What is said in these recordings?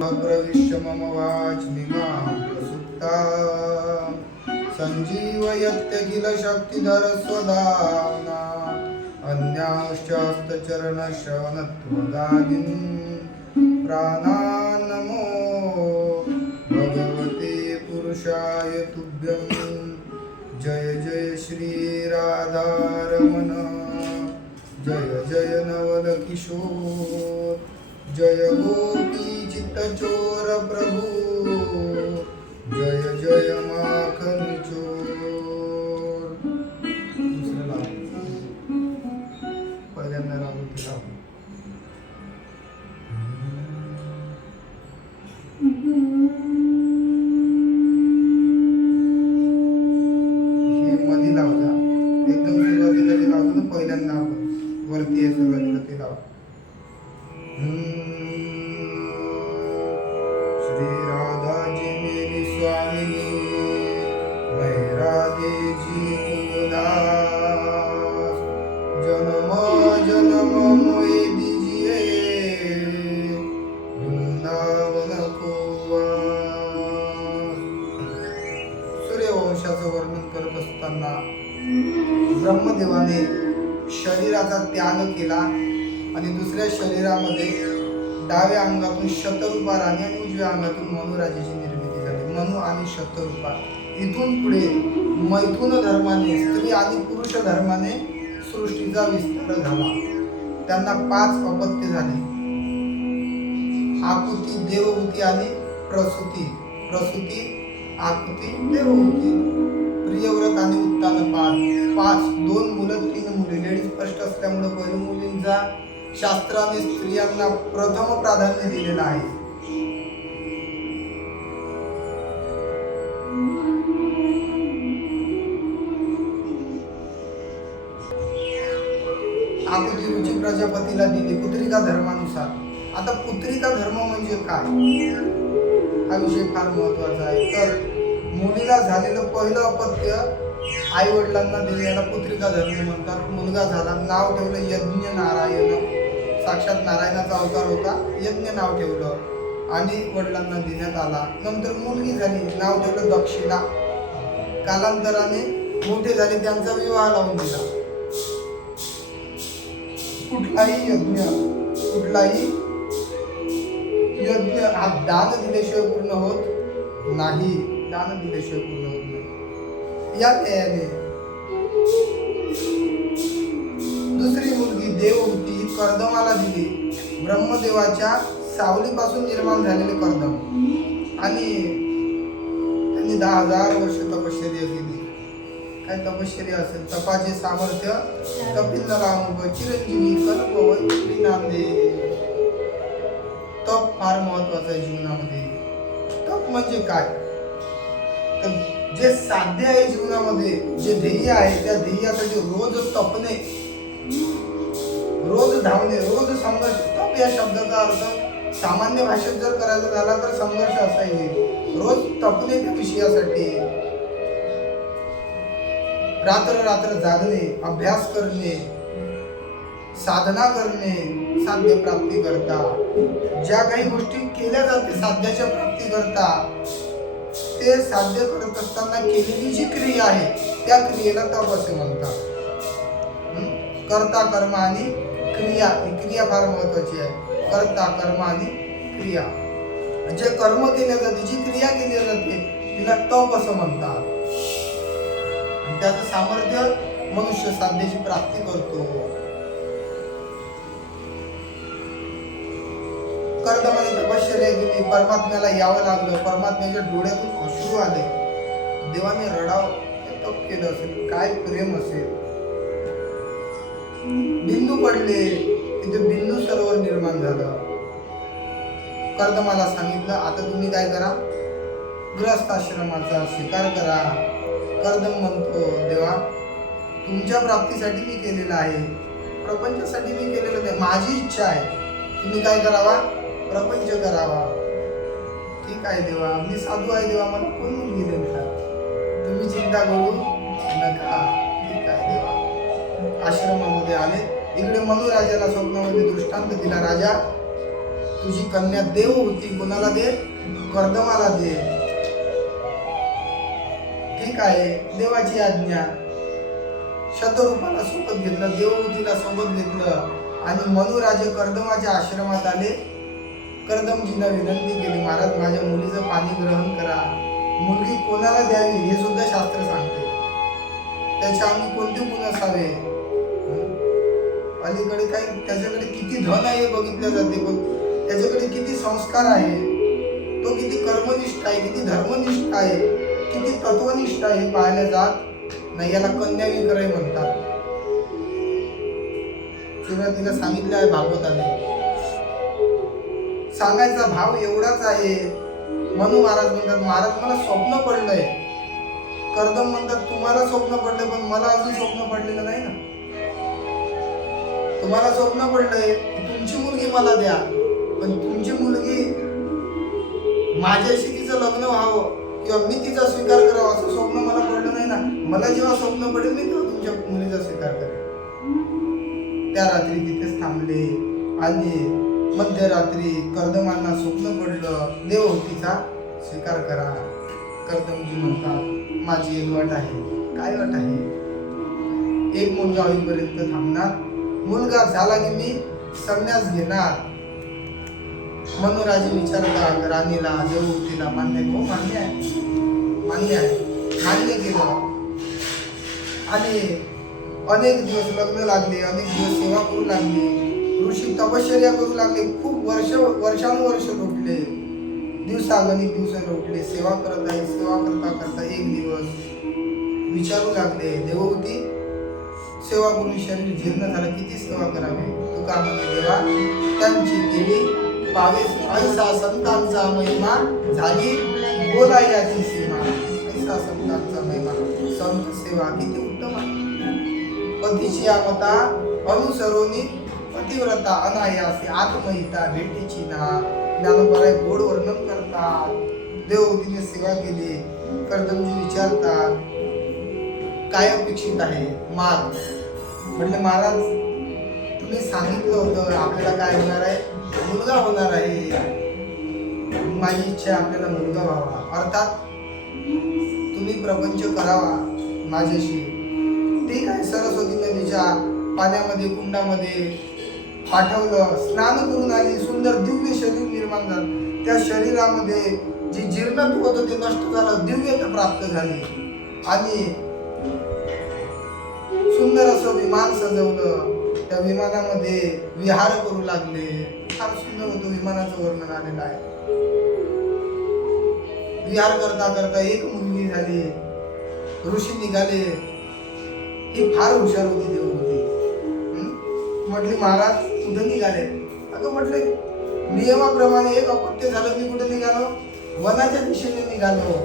प्रविश्य मम वाचमिमां प्रसुप्ता सञ्जीवयत्यखिल शक्तिधर स्वदाम्ना अन्यांश्चास्तचरणश्रवणत्वगादीन् प्राणान्नमो भगवते पुरुषाय तुभ्यं जय जय श्री राधारमण जय जय नवल किशोर जय गोपी चित्तचोर प्रभु जय जय माखन चोर. दुसरं लाव पहिल्यांदा लागू ते लाव. हे मध्ये लावजा एकदम सुरुवातीला ते लावतो ना पहिल्यांदा आपण वरती आहे सुरुवातीला ते लाव. श्री राधा जी मेरी स्वामिनी मैं राधे जी को दास जन्म जन्म मोहे दीजिए वृंदावन को वास. सूर्यवंशाचं वर्णन करत असताना ब्रह्मदेवाने शरीराचा त्याग केला आणि दुसऱ्या शरीरामध्ये डाव्या अंगातून शतरूपा राणी आणि उजव्या अंगातून मनुराजाची निर्मिती झाली. मनु आणि शतरूपा. इथून पुढे मैथुन धर्माने स्त्री आणि पुरुष धर्माने सृष्टीचा विस्तार झाला. त्यांना 5 अपत्य झाली. आकुती, देवहूती आणि प्रसूती. प्रसूती, आकुती, देवहूती. प्रियव्रत आणि उत्तानपाद. 5 2 मुलं 3 मुली. लेडीज फर्स्ट असल्यामुळे पहिल्या मुलींचा शास्त्राने स्त्रियांना प्रथम प्राधान्य दिलेलं आहे. आकुती रुची प्रजापतीला दिली पुत्रिका धर्मानुसार. आता पुत्रिका धर्म म्हणजे काय हा विषय फार महत्वाचा आहे. तर मुलीला झालेलं पहिलं अपत्य आई वडिलांना दिले याला पुत्रिका धर्म म्हणतात. मुलगा झाला, नाव ठेवलं यज्ञ नारायण. साक्षात नारायणाचा अवतार होता. यज्ञ नाव ठेवलं आणि वडिलांना देण्यात आला. नंतर मुलगी झाली, नाव ठेवलं दक्षिणा. कालांतराने मोठे झाले, त्यांचा विवाह लावून दिला. कुठलाही यज्ञ हा दान दिल्याशिवाय पूर्ण होत नाही. दान दिल्याशिवाय पूर्ण होत नाही. या न्यायाने दुसरी मुलगी देवहूती कर्दमाला दिली. ब्रह्मदेवाच्या सावलीपासून निर्माण झालेले कर्दम. आणि त्यांनी 10,000 वर्ष तपश्चर्या केली. काय तपश्चर्या असेल? तपाचे सामर्थ्य कपिल राम चिरंजीवी कल्पवती नांदे. तप फार महत्वाचं आहे जीवनामध्ये. तप म्हणजे काय? तर जे साध्य आहे जीवनामध्ये, जे ध्येय आहे, त्या ध्येयासाठी रोज तपणे, रोज धावणे, रोज संघर्ष. तप या शब्दाचा अर्थ सामान्य भाषेत जर करायचा झाला तर संघर्ष असा येईल. रोज तपणे त्या विषयासाठी. रात्र रात्र जागणे, अभ्यास करणे, साधना करणे साध्य प्राप्ती करता. ज्या काही गोष्टी केल्या जाते साध्याच्या प्राप्ती करता, ते साध्य करत असताना केलेली जी क्रिया आहे त्या क्रियेला तप असे म्हणतात. कर्ता कर्म आणि क्रिया. ही क्रिया फार महत्वाची आहे. कर्ता कर्म आणि क्रिया. जे कर्म केले जाते, जी क्रिया केली जाते तिला तप असं म्हणतात. आणि त्याचं सामर्थ्य मनुष्य साध्याची प्राप्ती करतो. कर्दमाने तपश्चर्या केली. परमात्म्याला यावं लागलं. परमात्म्याच्या डोळ्यातून अश्रू आले. देवाने रडाव तप केलं असेल. काय प्रेम असेल. बिंदू पडले, तिथे बिंदू सरोवर निर्माण झालं. कर्दमाला सांगितलं आता तुम्ही काय करा, गृहस्थाश्रमाचा स्वीकार करा. कर्दम म्हणतो देवा तुमच्या प्राप्तीसाठी मी केलेलं आहे, प्रपंचासाठी मी केलेलं नाही. माझी इच्छा आहे तुम्ही काय करावा, प्रपंच करावा. ठीक आहे देवा, मी साधू आहे देवा, मला कोण मुलगी देणार, तुम्ही चिंता करू नका. ठीक आहे देवा. आश्रमामध्ये आले. इकडे मनुराजाला स्वप्नामध्ये दृष्टांत दिला. राजा तुझी कन्या देव होती, कोणाला दे? कर्दमाला दे. ठीक आहे, देवाची आज्ञा. शतरूपाला सोबत घेतलं, देवहूतीला सोबत घेतलं आणि मनुराजे कर्दमाच्या आश्रमात आले. कर्दमजींना विनंती केली, महाराज माझ्या मुलीचं पाणी ग्रहण करा. मुलगी कोणाला द्यावी हे सुद्धा शास्त्र सांगते. त्याच्या अंगी कोणते गुण असावे, अलीकडे काही त्याच्याकडे किती धन आहे बघितलं जाते, पण त्याच्याकडे किती संस्कार आहे, तो किती कर्मनिष्ठ आहे, किती धर्मनिष्ठ आहे, किती तत्वनिष्ठ आहे हे पाहायला जात नाही. याला कन्या विक्रय म्हणतात. सुरुवातीला सांगितलं आहे भागवताने. सांगायचा भाव एवढाच आहे. मनु महाराज म्हणतात, महाराज मला स्वप्न पडलंय. कर्दम म्हणतात, तुम्हाला स्वप्न पडलंय पण मला अजून स्वप्न पडलेलं नाही ना. तुम्हाला स्वप्न पडलंय तुमची मुलगी मला द्या, पण तुमची मुलगी माझ्याशी तिचं लग्न व्हावं किंवा मी तिचा स्वीकार करावा असं स्वप्न मला पडलं नाही ना. मला जेव्हा स्वप्न पडेल मी तेव्हा तुमच्या मुलीचा स्वीकार करेन. त्या रात्री तिथेच थांबले आणि मध्यरात्री कर्दमांना स्वप्न पडलं, देवहूतीचा स्वीकार करा. कर्दमजी म्हणतात, माझी एक अट आहे. काय अट आहे? एक मुलगा होईपर्यंत थांबणार, मुलगा झाला की मी संन्यास घेणार. मनुराजे विचारतात राणीला, देवहूतीला, मान्य हो? मान्य आहे, मान्य आहे. मान्य केलं आणि अनेक दिवस लग्न लागले, अनेक दिवस सेवा करू लागले. ऋषी तपश्चर्या करू लागले. खूप वर्षानुवर्ष लोटले, दिवसागणिक दिवस लोटले. सेवा करत आहे. सेवा करता करता एक दिवस विचारू लागले, देवहूती सेवा करून शरीर जीर्ण झालं, किती सेवा करावी? तुका म्हणे, देवा त्यांची केली पावे ऐसा संतांचा महिमा, झाली बोला याची सीमा. ऐसा संतांचा महिमा, संत सेवा किती उत्तम आहे. पतीची मता अनुसरोनी पतिव्रता अनायासी आत्महिता भेटीची ना. ज्ञानोबा गोड वर्णन करतात. देवहूतीने सेवा केली. कर्दमजी विचारतात, काय अपेक्षित आहे? माग. म्हटले, महाराज तुम्ही सांगितलं होतं आपल्याला काय होणार आहे? मुलगा होणार आहे. माझी इच्छा आपल्याला मुलगा व्हावा, अर्थात तुम्ही प्रपंच करावा माझ्याशी. ठीक आहे. सरस्वती नदीच्या पाण्यामध्ये, कुंडामध्ये पाठवलं. स्नान करून आली. सुंदर दिव्य शरीर निर्माण झालं. त्या शरीरामध्ये जे जीर्णत्व होतं ते नष्ट झालं, दिव्यता प्राप्त झाली आणि सुंदर असं विमान सजवलं. त्या विमानामध्ये विहार करू लागले. फार सुंदर होतं, विमानाचं वर्णन आलेलं आहे. विहार करता करता एक मुलगी झाली. ऋषी निघाले. ही फार हुशार होती देवहूती. म्हटली, महाराज कुठे निघाले? अगं म्हटले, नियमाप्रमाणे एक अपत्य झालं की कुठे निघालो? वनाच्या दिशेने निघालो.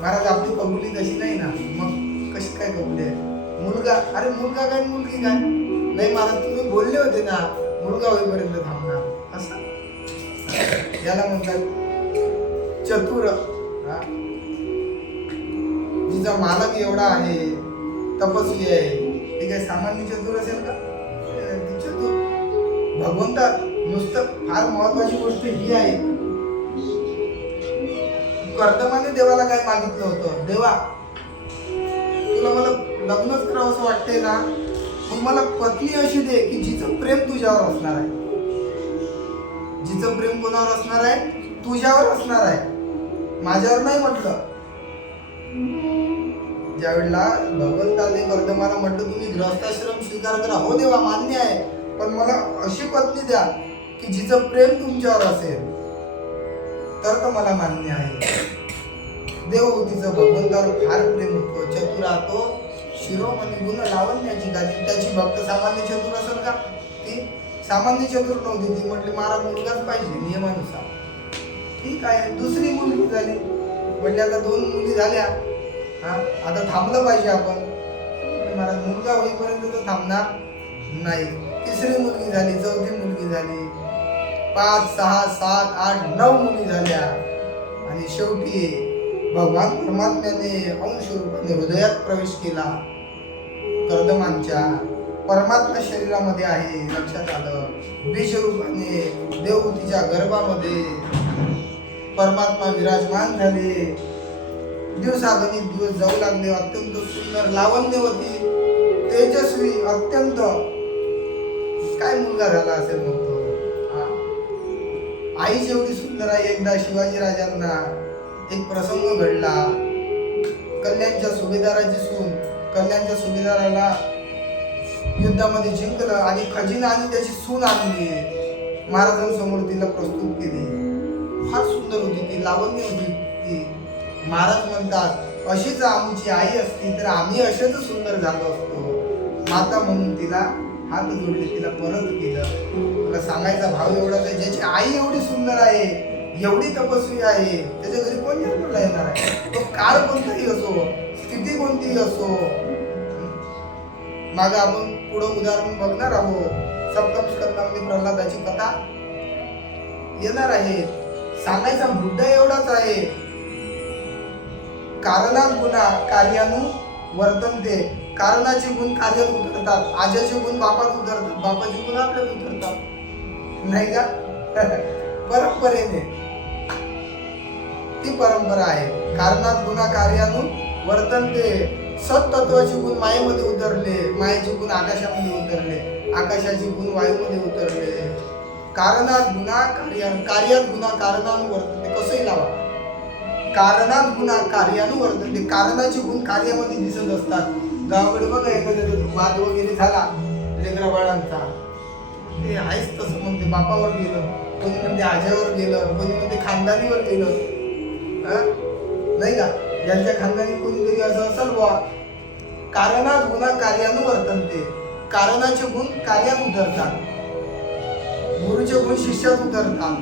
महाराज आपली कबुली तशी नाही ना. मग कशी काय कबुली आहे? मुलगा? अरे मुलगा काय मुलगी काय? नाही महाराज तुम्ही बोलले होते ना मुलगा होईपर्यंत थांबणार. असं याला म्हणतात चतुर. जिचा मालक एवढा आहे, तपस्वी आहे, ते काय सामान्य चतुर असेल का? चतुर भगवंता. नुसतं फार महत्वाची गोष्ट ही आहे, कर्दमाने देवाला काय मागितलं होतं? देवा तुला मला लग्नच करावं असं वाटतंय ना, मग मला पत्नी अशी दे की जिचं प्रेम तुझ्यावर असणार आहे. जिचं प्रेम कोणावर असणार आहे? तुझ्यावर असणार आहे, माझ्यावर नाही म्हटलं. ज्यावेळेला भगवंताने कर्दमाला म्हटलं तुम्ही गृहस्थाश्रम स्वीकार करा, हो देवा मान्य आहे, पण मला अशी पत्नी द्या की जिचं प्रेम तुमच्यावर असेल तर मला मान्य आहे. देवहूतीचं भगवंतावर फार प्रेम होतं. चतुरा तो शिरोमणी गुण लावण्याची गादी. त्याची भक्त सामान्य चतुर असेल का? ती सामान्य चतुर नव्हती. ती म्हटली महाराज मुलगाच पाहिजे नियमानुसार. ठीक आहे. दुसरी मुलगी झाली. म्हणजे आता 2 मुली झाल्या. आता थांबलं पाहिजे आपण. महाराज मुलगा होईपर्यंत तर थांबणार नाही. तिसरी मुलगी झाली, चौथी मुलगी झाली, 5, 6, 7, 8, 9 मुली झाल्या आणि शेवटी भगवान परमात्म्याने अंश रूपाने हृदयात प्रवेश केला कर्दमांच्या. परमात्मा शरीरामध्ये आहे, लक्षात आलं. बीज रूपाने देवहूतीच्या गर्भामध्ये परमात्मा विराजमान झाले. दिवसागणिक दिवस जाऊ लागले. अत्यंत सुंदर लावण्यवती, तेजस्वी, अत्यंत काय मुलगा झाला असेल मग तो. आई जेवढी सुंदर आहे. एकदा शिवाजी राजांना एक प्रसंग घडला. कल्याणच्या सुभेदाराची सून कल्याणच्या सुभेदाराला युद्धामध्ये जिंकलं आणि खजिना आणि त्याची सून आणली. महाराजांसमोर तिला प्रस्तुत केली. फार सुंदर होती ती, लावण्य होती ती. महाराज म्हणतात अशीच आमची आई असती तर आम्ही असेच सुंदर झालो असतो. माता म्हणून तिला हात जोडले, तिला परत केलं. मला सांगायचा भाव एवढाच आहे, ज्याची आई एवढी सुंदर आहे, एवढी तपस्वी आहे, त्याच्या घरी कोण जन्माला येणार आहे. तो काळ कोणताही असो, स्थिती कोणतीही असो. मागे आपण पुढं उदाहरण बघणार आहोत. सप्तम स्कंदामध्ये प्रल्हादाची कथा येणार आहे. सांगायचा मुद्दा एवढाच आहे, कारणात गुन्हा कार्यानु वर्तनते. कारणाचे गुण कार्यात उतरतात. आज्याचे गुण बापात उतरतात, बापाचे गुण आपल्यात उतरतात, नाही का. परंपरेने ती परंपरा आहे. कारणात गुन्हा कार्यानु वर्तनते. सत्तत्वाचे गुण मायेमध्ये उतरले, मायेचे गुण आकाशामध्ये उतरले, आकाशाचे गुण वायूमध्ये उतरले. कारणात गुन्हा कार्यात गुन्हा कारणानु वर्तनते. कसंही लावा, कारणात गुन्हा कार्यानु वर्तनते. कारणाचे गुण कार्यामध्ये दिसत असतात. गावाकडे बघा एखाद्या वाद वगैरे झाला लेकरा बाळांचा, ते आहेच तसं म्हणते बापावर गेलं, कोणी म्हणते आज्यावर गेलं, कोणी म्हणते खानदानीवर गेलं, नाही का. ज्यांच्या खानदानी कोणीतरी असं असेल बुवा. कारणात गुन्हा कार्यानु वर्तनते. कारणाचे गुण कार्यात उतरतात. गुरुचे गुण शिष्यात उतरतात.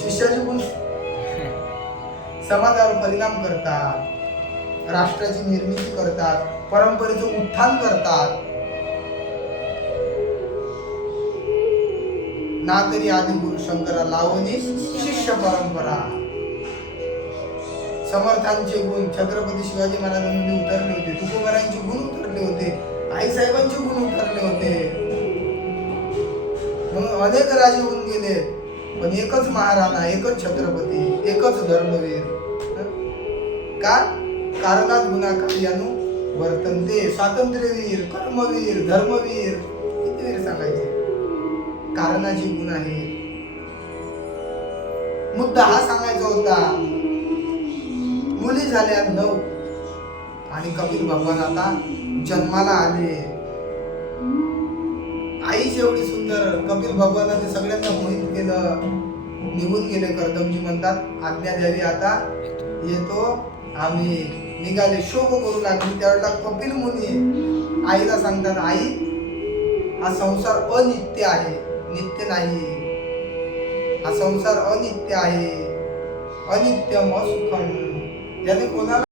शिष्याचे गुण समाजावर परिणाम करतात, राष्ट्राची निर्मिती करतात, परंपरेचं उत्थान करतात. ना तरी आदि गुरु शंकरा लावणी शिष्य परंपरा. समर्थांचे गुण छत्रपती शिवाजी महाराजांमध्ये उतरले होते, तुकोबारांचे गुण उतरले होते, आईसाहेबांचे गुण उतरले होते. म्हणून अनेक राजे होऊन गेले, पण एकच महाराणा, एकच छत्रपती, एकच धर्मवीर. का? कारणात गुन्हा कार्यानु वर्तनते. स्वातंत्र्यवीर, कर्मवीर, धर्मवीर, किती वीर सांगायचे. कारणाचे गुण आहे. मुद्दा हा सांगायचा होता. मुली झाल्या 9 आणि कपिल भगवान आता जन्माला आले. आईच एवढी सुंदर, कपिल भगवानाने सगळ्यांना मोहित केलं. निघून गेले. कर्दमजी म्हणतात आज्ञा द्यावी, आता येतो आम्ही. निघाले, शोक करू लागले. त्यावेळेला कपिल मुनी आईला सांगतात, आई हा संसार अनित्य आहे, नित्य नाही. हा संसार अनित्य आहे. अनित्यम असुखम. याने कोणाला